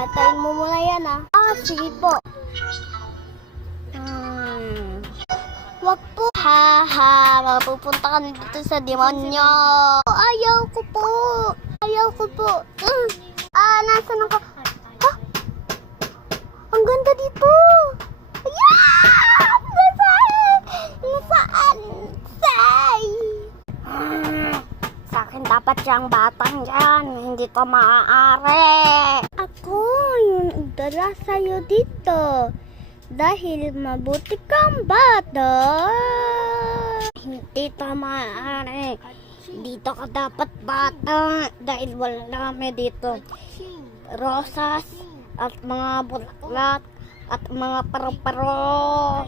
Patayin mo muna yan ah. Sige po. Wag po. Haha, mapupunta ka na dito sa demonyo. Ayaw ko po. Ayaw ko po. Nasaan ako? Ha? Ang ganda dito. Yeah! Nasaan? Nasaan? Say! Sa akin dapat siyang batang dyan. Hindi to maaari. Ako yung dala sa'yo dito. Dahil mabuti kang bata. Hindi to maaari. Dito ka dapat bata. Dahil wala kami dito rosas at mga bulaklak at mga paro-paro.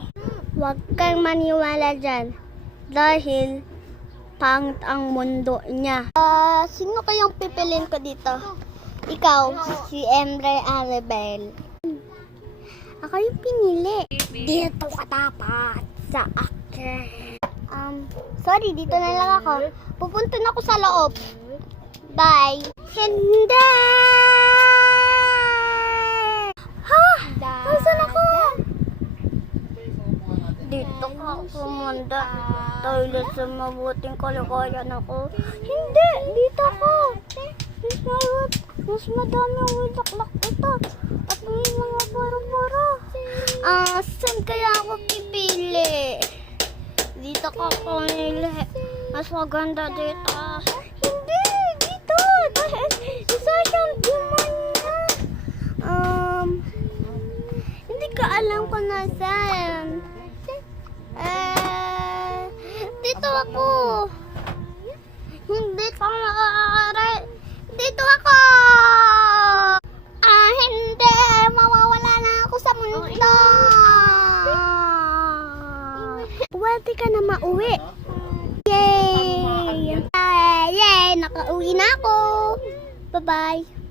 Huwag kang maniwala dyan. Dahil pangit ang mundo niya. Sino kayong pipiliin ko dito? Ikaw, si Emre Arabel. Ako yung pinili. Dito ka dapat sa akin. Sorry, dito na lang ako. Pupunta na ako sa loob. Bye. Hindi! Ha? Nasaan ako? Dito ka pumunta. Dahil sa mabuting kalagayan ako. Hindi! Dito ako! Mas madami ang wilaklak ito. At may mga baro-baro. Saan kaya ako pipili? Dito ka pumili. Mas maganda dito. Hindi! Dito! Dahil isa siyang demonyo. Hindi ko alam kung nasaan. Dito ako. Hindi ko makakari. Dito ako. Hindi. Mawawala na ako sa mundo. Pwede ka na mauwi. Yay! Yay! Nakauwi na ako. Bye-bye.